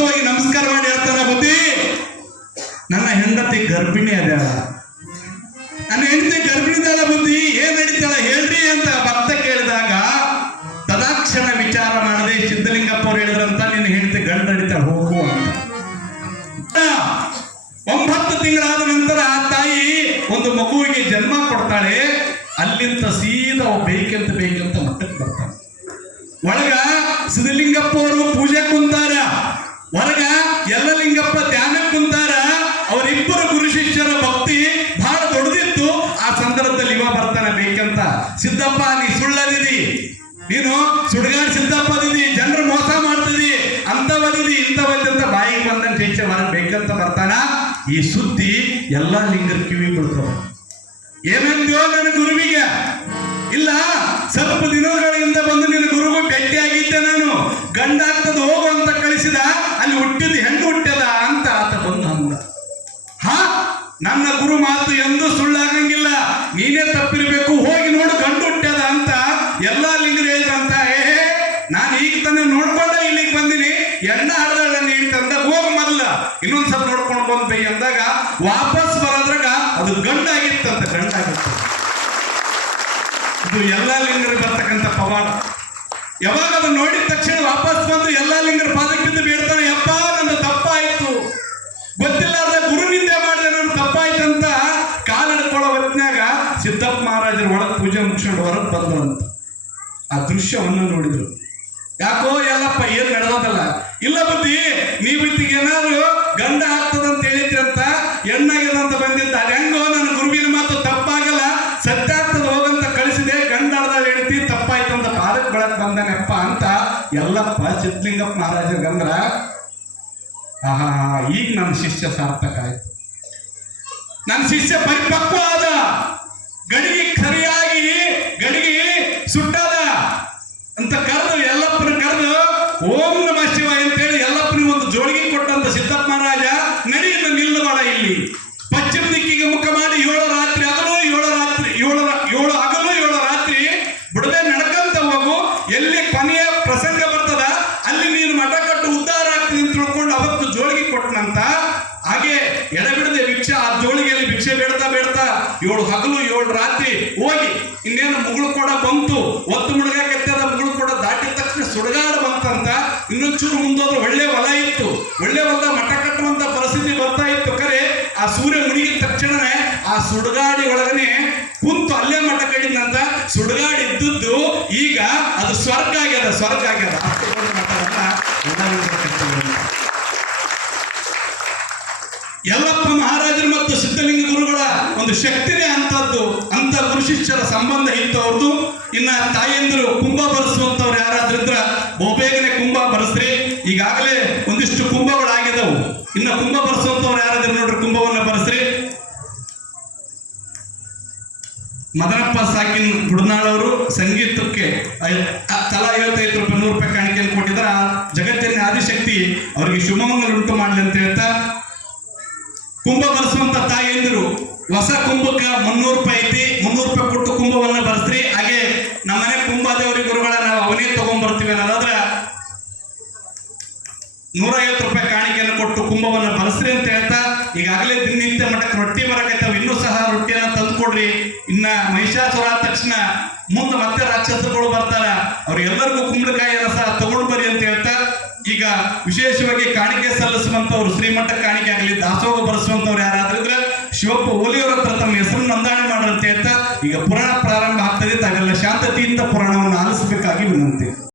ನಮಸ್ಕಾರ ಮಾಡಿ ಹೇಳ್ತಾರ ಬುದ್ಧಿ. ನನ್ನ ಹೆಂಡತಿ ಗರ್ಭಿಣಿ ಅದ. ನನ್ನ ಹೆಂಡತಿ ಗರ್ಭಿಣಿದಾಳ ಬುದ್ಧಿ. ಏನ್ ನಡೀತಾಳ ಹೇಳ್ರಿ ಅಂತ ಭಕ್ತ ಕೇಳಿದಾಗ ತದಾಕ್ಷಣ ವಿಚಾರ ಮಾಡದೆ ಸಿದ್ಧಲಿಂಗಪ್ಪ ಅವ್ರು ಹೇಳಿದ್ರಂತ ನಿನ್ನ ಹೆಂಡತಿ ಗಂಡ ನಡೀತಾಳ, ಹೋಗು ಅಂತ. ಒಂಬತ್ತು ತಿಂಗಳಾದ ನಂತರ ಆ ತಾಯಿ ಒಂದು ಮಗುವಿಗೆ ಜನ್ಮ ಕೊಡ್ತಾಳೆ. ಅಲ್ಲಿಂದ ಸೀದಾ ಬೇಕಂತ ಬೇಕಂತ ಮಟ್ಟಕ್ಕೆ ಬರ್ತಾಳೆ. ಒಳಗ ಸಿದ್ಧಲಿಂಗಪ್ಪ ಅವರು ಪೂಜೆ ಕುಂತಾರ ಸಿದ್ದಪ್ಪ ನೀ ಸುಳ್ಳದಿದಿ ನೀನು ಸುಡುಗಾಡ್ ಸಿದ್ದಪ್ಪ ಅದಿದಿ, ಜನರು ಮೋಸ ಮಾಡ್ತಿದಿ, ಅಂತವದಿದಿ ಇಂಥವದಿ ಅಂತ ಬಾಯಿಗೆ ಬಂದಂತ ಹೆಚ್ಚೆ ಹೊರಗೆ ಬೇಕಂತ ಬರ್ತಾನ, ಈ ಸುದ್ದಿ ಎಲ್ಲ ಲಿಂಗರ ಕಿವಿ ಏನಂದ್ಯೋ ನನ್ನ ಗುರುವಿಗೆ? ಇಲ್ಲ, ಸ್ವಲ್ಪ ದಿನಗಳಿಂದ ಬಂದು ನಿನ್ನ ಗುರುಗೂ ಭೇಟಿಯಾಗಿದ್ದೆ ನಾನು. ಗಂಡ ಆಗ್ತದ ಹೋಗು ಅಂತ ಕಳಿಸಿದ, ಅಲ್ಲಿ ಹುಟ್ಟಿದ ಹೆಣ್ಣು ಹುಟ್ಟದ ಅಂತ ಆತ ಬಂದು ಅಂದ ಹಾ, ನನ್ನ ಗುರು ಮಾತು ಎಂದೂ ಸುಳ್ಳಾಗಂಗಿಲ್ಲ, ನೀನೇ ತಪ್ಪಿರ್ಬೇಕು ಹೇಳಿದ್ರಂತ ಏ ನಾನು ಈಗ ತಾನೇ ನೋಡ್ಕೊಂಡ ಇಲ್ಲಿಗೆ ಬಂದಿನಿ. ಎಣ್ಣ ಹರಿದಳ ನೀಡಿ ತಂದ? ಹೋಗ ಮೊದಲ. ಇನ್ನೊಂದ್ ಸ್ವಲ್ಪ ನೋಡ್ಕೊಂಡು ಅಂದಾಗ ವಾಪಸ್ ಬರೋದ್ರಾಗ ಅದು ಗಂಡಾಗಿತ್ತಂತ ಗಂಡಾಗಿತ್ತು. ಇದು ಎಲ್ಲಾ ಲಿಂಗರು ಬರ್ತಕ್ಕಂಥ ಪವಾಡ. ಯಾವಾಗ ಅದನ್ನ ನೋಡಿದ ತಕ್ಷಣ ವಾಪಸ್ ಬಂದು ಎಲ್ಲಾ ಲಿಂಗರ ಪಾದಕ್ಕೆ ಬಿದ್ದು ಬೇಡ್ತಾನೆ ಯಪ್ಪ ನನ್ನ ತಪ್ಪಾಯ್ತು. ಗೊತ್ತಿಲ್ಲಾರ್ದ ಗುರು ನಿಂದೆ ಮಾಡಿದೆ ನನ್ನ ತಪ್ಪಾಯ್ತಂತ ಕಾಲು ಹಿಡ್ಕೊಳ್ಳೋ ಹೊತ್ನ್ಯಾಗ ಸಿದ್ದಪ್ಪ ಮಹಾರಾಜರ ಒಳಗೆ ಪೂಜೆ ಮುಗಿಸ್ಕೊಂಡು ಹೊರಗೆ ಬಂದ್ರಂತ ಆ ದೃಶ್ಯವನ್ನು ನೋಡಿದ್ರು. ಯಾಕೋ ಎಲ್ಲಪ್ಪ ಏನ್ ನಡೆದಲ್ಲ ಇಲ್ಲ ಬುದ್ಧಿ ನೀವು ಬಿತ್ತಿಗೆ ಏನಾದ್ರು ಗಂಡ ಆಗ್ತದಂತ ಹೇಳಿದ್ರಂತ ಹೆಣ್ಣಾಗ್ಯದಂತ ಬಂದಿದ್ದ. ಬಂದಿತ್ತ ಹೆಂಗೋ ನನ್ನ ಗುರುವಿನ ಮಾತು ತಪ್ಪಾಗಲ್ಲ. ಸತ್ಯ ಆಗ್ತದ, ಹೋಗಂತ ಕಳಿಸಿದೆ. ಗಂಡ ಅರ್ಧ ಹೇಳ್ತಿ, ತಪ್ಪಾಯ್ತು ಅಂತ ಪಾದಕ್ ಬೆಳಕ್ ಬಂದನಪ್ಪ ಅಂತ ಎಲ್ಲಪ್ಪ ಸಿದ್ಧಲಿಂಗಪ್ಪ ಗಂಗ್ರ ಆಹಾ, ಈಗ ನನ್ನ ಶಿಷ್ಯ ಸಾರ್ಥಕ ಆಯ್ತು. ನನ್ನ ಶಿಷ್ಯ ಪರಿಪಕ್ವ ನಮ ಅಂತೇಳಿ ಎಲ್ಲಪ್ಪನಿಗೆ ಒಂದು ಜೋಳಿಗೆ ಕೊಟ್ಟಂತ ಸಿದ್ದಪ್ಪ ಮಹಾರಾಜ ನಡಿಯಿಂದ ನಿಲ್ಲಬೇಡ ಇಲ್ಲಿ. ಪಶ್ಚಿಮ ದಿಕ್ಕಿಗೆ ಮುಖ ಮಾಡಿ ಏಳು ರಾತ್ರಿ ಹಗಲು ಏಳು ರಾತ್ರಿ ಏಳು ಏಳು ಹಗಲು ಏಳು ರಾತ್ರಿ ಬಿಡದೆ ನಡ್ಕಂತ ಹೋಗು. ಎಲ್ಲಿ ಕೊನೆಯ ಪ್ರಸಂಗ ಬರ್ತದ, ಅಲ್ಲಿ ನೀನು ಮಠ ಕಟ್ಟು ಉದ್ದಾರ ಆಗ್ತೀನಿ ಅಂತ ತಿಳ್ಕೊಂಡು ಅವತ್ತು ಜೋಳಿಗೆ ಕೊಟ್ಟನಂತ. ಹಾಗೆ ಎಡಬಿಡದೆ ಭಿಕ್ಷೆ, ಆ ಜೋಳಿಗೆಯಲ್ಲಿ ಭಿಕ್ಷೆ ಬೇಡ್ತಾ ಬೇಡ್ತಾ ಏಳು, ಹಗಲು ಏಳು ರಾತ್ರಿ ಹೋಗಿ ಇನ್ನೇನು ಮುಗುಳು ಕೂಡ ಬಂತು. ಒತ್ತು ಒಳ್ಳೆ ಒಂದ ಮಠ ಕಟ್ಟುವಂತ ಪರಿಸ್ಥಿತಿ ಬರ್ತಾ ಇತ್ತು. ಕರೆ, ಆ ಸೂರ್ಯ ಮುಳುಗಿದ ತಕ್ಷಣವೇ ಆ ಸುಡುಗಾಡಿ ಒಳಗನೆ ಕುಂತು ಅಲ್ಲೇ ಮಠ ಕಟ್ಟಿದಂತ ಸುಡುಗಾಡಿ ಇದ್ದದ್ದು ಈಗ ಅದು ಸ್ವರ್ಗ ಆಗ್ಯದ ಸ್ವರ್ಗ ಆಗ್ಯದ. ಎಲ್ಲಪ್ಪ ಮಹಾರಾಜರು ಮತ್ತು ಸಿದ್ಧಲಿಂಗ ಗುರುಗಳ ಒಂದು ಶಕ್ತಿನೇ ಅಂತದ್ದು ಅಂತ ಗುರು ಶಿಷ್ಯರ ಸಂಬಂಧ ಇತ್ತು ಅವ್ರದ್ದು. ಇನ್ನ ತಾಯಂದಿರು ಕುಂಭ ಬರೆಸುವಂತವ್ರು ಕುಂಭ ಬರೆಸುವಂತವ್ರು ಯಾರಾದ್ರೂ ನೋಡ್ರಿ, ಕುಂಭವನ್ನ ಬರೆಸ್ರಿ ಮದನಪ್ಪ ಸಾಕಿನ್ ಕುಡನಾಳವರು ಸಂಗೀತಕ್ಕೆ ತಲಾ ಐವತ್ತೈದು ರೂಪಾಯಿ, ನೂರು ರೂಪಾಯಿ ಕಾಣಿಕೆಯನ್ನು ಕೊಟ್ಟಿದ್ರ ಜಗತ್ತಿನ ಆದಿಶಕ್ತಿ ಅವರಿಗೆ ಶುಭಮಂಗಲ ಉಂಟು ಮಾಡಲಿ ಅಂತ ಹೇಳ್ತಾ ಕುಂಭ ಬರೆಸುವಂತ ತಾಯಿಯಂದಿರು ಹೊಸ ಕುಂಭಕ್ಕೆ ಮುನ್ನೂರು ರೂಪಾಯಿ ಐತಿ, ಮುನ್ನೂರು ರೂಪಾಯಿ ಕೊಟ್ಟು ಕುಂಭವನ್ನ ಬರ್ಸ್ರಿ. ಹಾಗೆ ನಮ್ಮನೆ ಕುಂಭದೇವರಿ ಗುರುಗಳ ನಾವು ಅವನೇ ತಗೊಂಡ್ಬರ್ತೀವಿ ಅನ್ನೋದಾದ್ರ ನೂರ ಐವತ್ತು ರೂಪಾಯಿ ಕಾಣಿಕೆಯನ್ನು ಕೊಟ್ಟು ಕುಂಭವನ್ನ ಬರೆಸ್ರಿ ಅಂತ ಹೇಳ್ತಾ ಈಗಾಗಲೇ ದಿನನಿತ್ಯ ಮಠಕ್ಕೆ ರೊಟ್ಟಿ ಬರಕೈತಾವ ಇನ್ನೂ ಸಹ ರೊಟ್ಟಿಯನ್ನ ತಂದ್ಕೊಡ್ರಿ. ಇನ್ನ ಮಹಿಷಾಸುರ ಆದ ತಕ್ಷಣ ಮುಂದೆ ಮತ್ತೆ ರಾಕ್ಷಸರುಗಳು ಬರ್ತಾರ. ಅವ್ರಿಗೆಲ್ಲರಿಗೂ ಕುಂಬಳಕಾಯಿ ರಸ ತಗೊಂಡು ಬರ್ರಿ ಅಂತ ಹೇಳ್ತಾ, ಈಗ ವಿಶೇಷವಾಗಿ ಕಾಣಿಕೆ ಸಲ್ಲಿಸುವಂತವ್ರು ಶ್ರೀಮಠ ಕಾಣಿಕೆ ಆಗಲಿ, ದಾಸೋಹ ಬರೆಸುವಂತವ್ರು ಯಾರಾದ್ರೂ ಇದ್ರೆ, ಶಿವಪ್ಪ ಓಲಿಯವರ ಹತ್ರ ತಮ್ಮ ಹೆಸರು ನೋಂದಣಿ ಮಾಡ್ರಿ ಅಂತ ಹೇಳ್ತಾ, ಈಗ ಪುರಾಣ